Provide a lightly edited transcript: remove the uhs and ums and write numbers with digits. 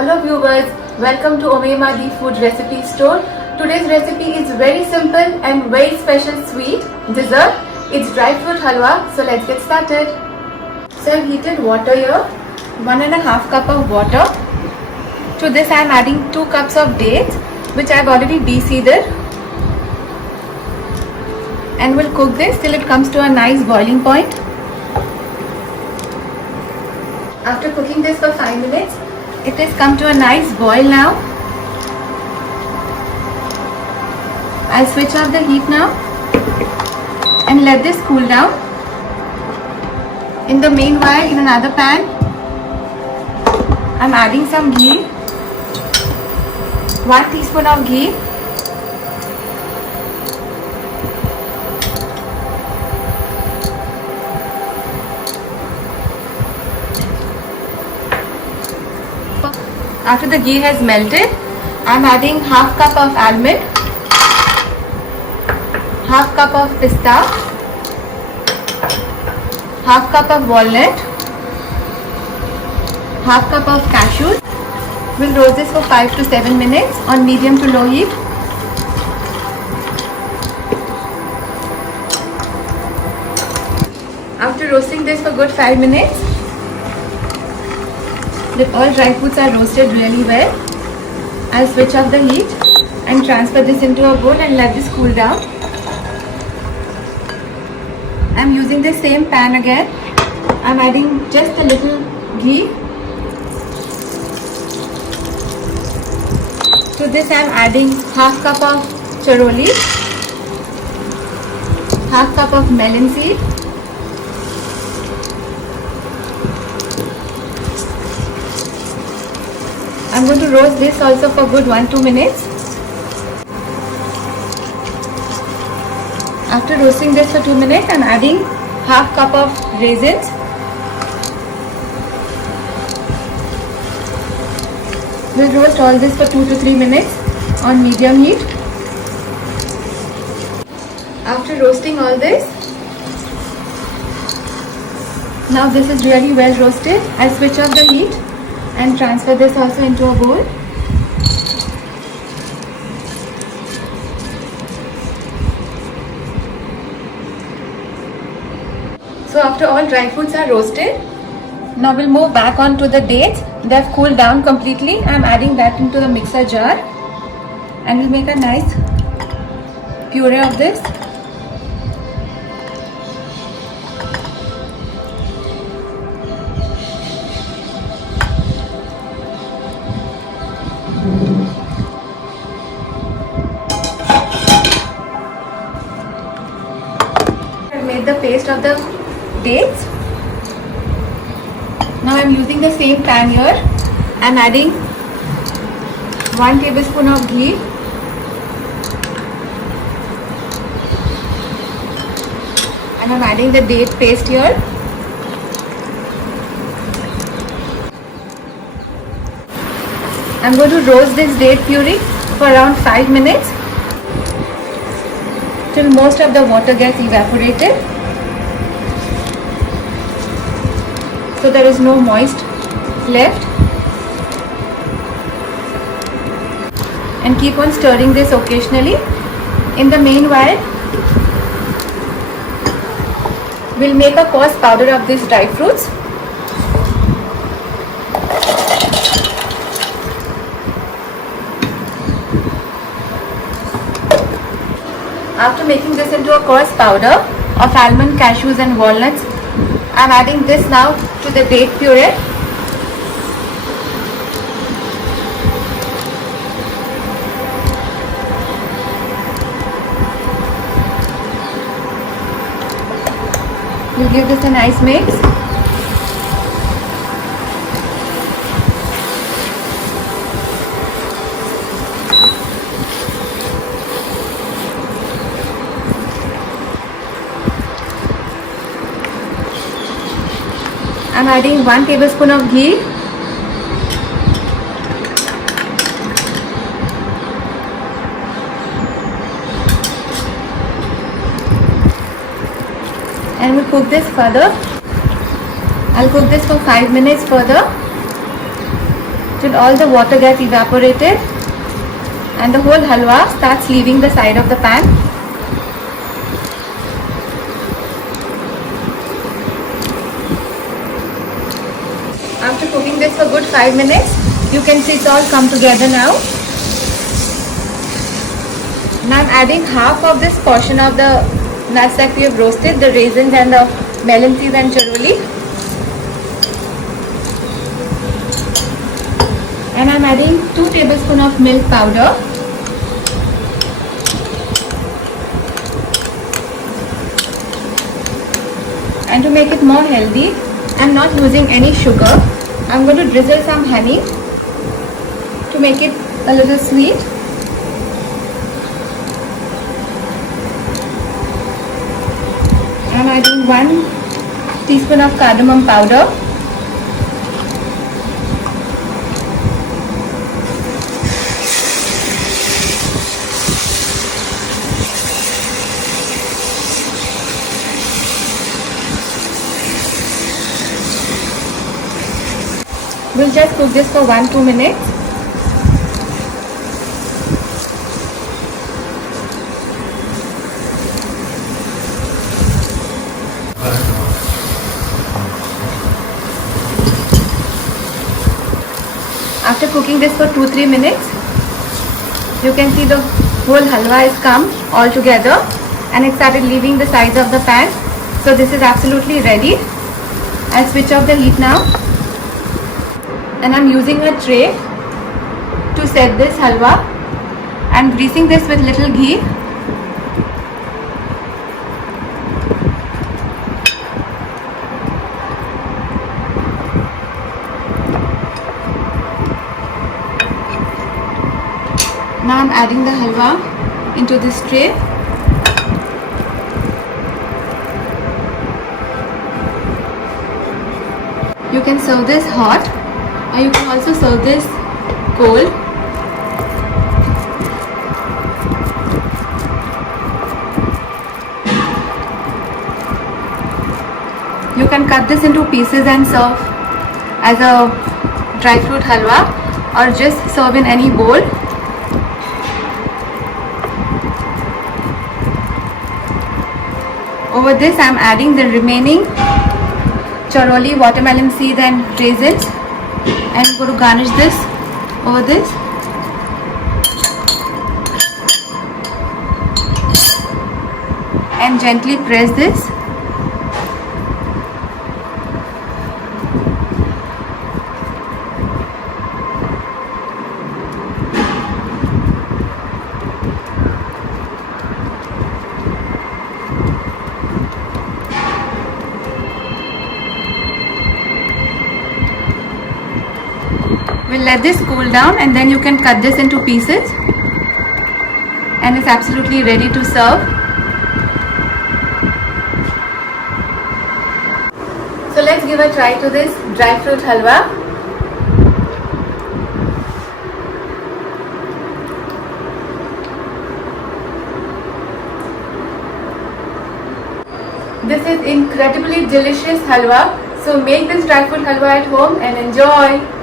Hello viewers, welcome to Omemadi Food Recipe Store. Today's recipe is very simple and very special sweet dessert. It's dry fruit halwa, so let's get started. So I've heated water here, 1.5 cup of water. To this I am adding 2 cups of dates which I have already de-seeded. And we'll cook this till it comes to a nice boiling point. After cooking this for 5 minutes, it has come to a nice boil now. I'll switch off the heat now and let this cool down. In the meanwhile, in another pan, I'm adding some ghee, 1 teaspoon of ghee. After the ghee has melted, I am adding half cup of almond, half cup of pista, half cup of walnut, half cup of cashews. We'll roast this for 5 to 7 minutes on medium to low heat. After roasting this for good 5 minutes, all dry fruits are roasted really well. I'll switch off the heat and transfer this into a bowl and let this cool down. I'm using the same pan again. I'm adding just a little ghee. To this I'm adding half cup of charoli, half cup of melon seed, I'm going to roast this also for good 1-2 minutes. After roasting this for 2 minutes, I'm adding half cup of raisins. We'll roast all this for 2 to 3 minutes on medium heat. After roasting all this, now this is really well roasted. I'll switch off the heat and transfer this also into a bowl. So after all dry fruits are roasted, now we'll move back on to the dates. They have cooled down completely. I'm adding that into the mixer jar and we'll make a nice puree of this. I made the paste of the dates. Now I am using the same pan here. I am adding 1 tablespoon of ghee, and I am adding the date paste here. I'm going to roast this date puree for around 5 minutes till most of the water gets evaporated, so there is no moist left. And keep on stirring this occasionally. In the meanwhile, we'll make a coarse powder of these dry fruits. After making this into a coarse powder of almond, cashews and walnuts, I am adding this now to the date puree. We'll give this a nice mix. I'm adding 1 tablespoon of ghee, and we'll cook this further. I'll cook this for 5 minutes further. till all the water gets evaporated and the whole halwa starts leaving the side of the pan. After cooking this for good 5 minutes, you can see it's all come together now. Now I'm adding half of this portion of the nuts that we have roasted, the raisins and the melon seeds and charoli. And I'm adding 2 tablespoons of milk powder. And to make it more healthy, I'm not using any sugar. I'm going to drizzle some honey to make it a little sweet. I'm adding 1 teaspoon of cardamom powder. We'll just cook this for 1-2 minutes. After cooking this for 2-3 minutes, you can see the whole halwa is come all together and it started leaving the sides of the pan. So this is absolutely ready. I'll switch off the heat now. And I'm using a tray to set this halwa. I'm greasing this with little ghee. Now I'm adding the halwa into this tray. You can serve this hot, or you can also serve this cold. You can cut this into pieces and serve as a dry fruit halwa, or just serve in any bowl. Over this I am adding the remaining charoli, watermelon seeds and raisins, and I'm going to garnish this over this. And gently press this. We'll let this cool down and then you can cut this into pieces, and it's absolutely ready to serve. So let's give a try to this dry fruit halwa. This is incredibly delicious halwa. So make this dry fruit halwa at home and enjoy.